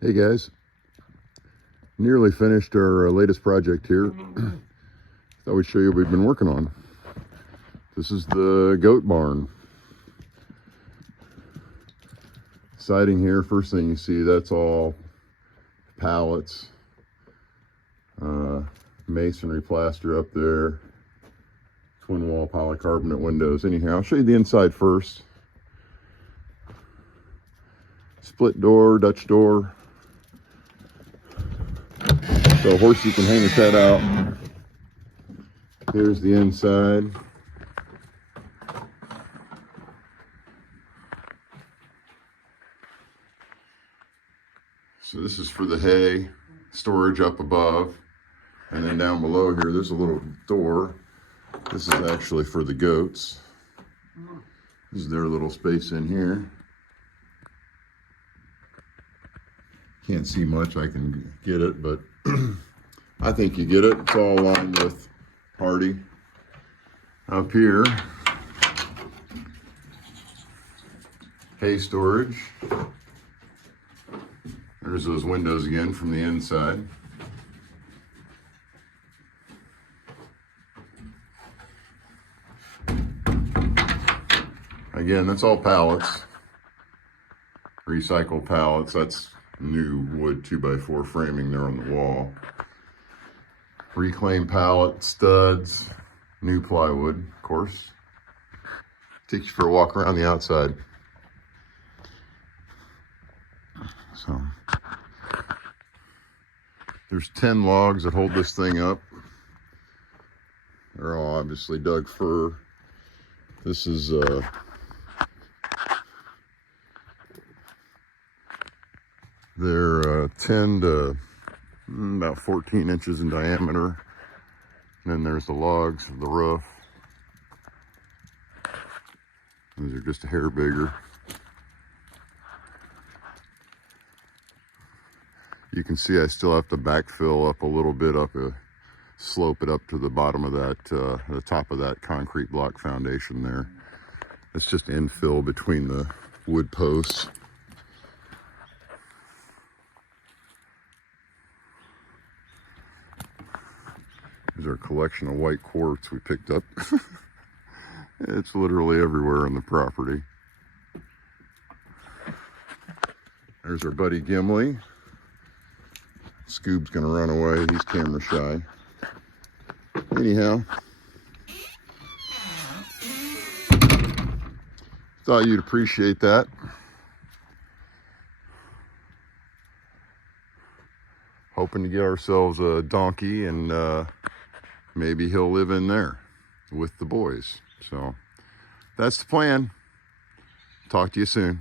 Hey guys, nearly finished our latest project here. Thought we'd show you what we've been working on. This is the goat barn. Siding here, first thing you see, that's all pallets. Masonry plaster up there. Twin wall polycarbonate windows. Anyhow, I'll show you the inside first. Split door, Dutch door. So a horse, you can hang its head out. Here's the inside. So this is for the hay, storage up above. And then down below here, there's a little door. This is actually for the goats. This is their little space in here. Can't see much, I can get it, but I think you get it. It's all lined with hardy. Up here, hay storage. There's those windows again from the inside. Again, that's all pallets, recycled pallets. That's new wood 2x4 framing there on the wall. Reclaimed pallet, studs, new plywood, of course. Take you for a walk around the outside. So, there's 10 logs that hold this thing up. They're all obviously Doug fir. This is they're 10 to about 14 inches in diameter. And then there's the logs of the roof. These are just a hair bigger. You can see I still have to backfill up a little bit slope it up to the bottom of that, the top of that concrete block foundation there. It's just infill between the wood posts. Here's our collection of white quartz we picked up. It's literally everywhere on the property. There's our buddy Gimli. Scoob's gonna run away, he's camera shy. Anyhow, thought you'd appreciate that. Hoping to get ourselves a donkey and maybe he'll live in there with the boys. So that's the plan. Talk to you soon.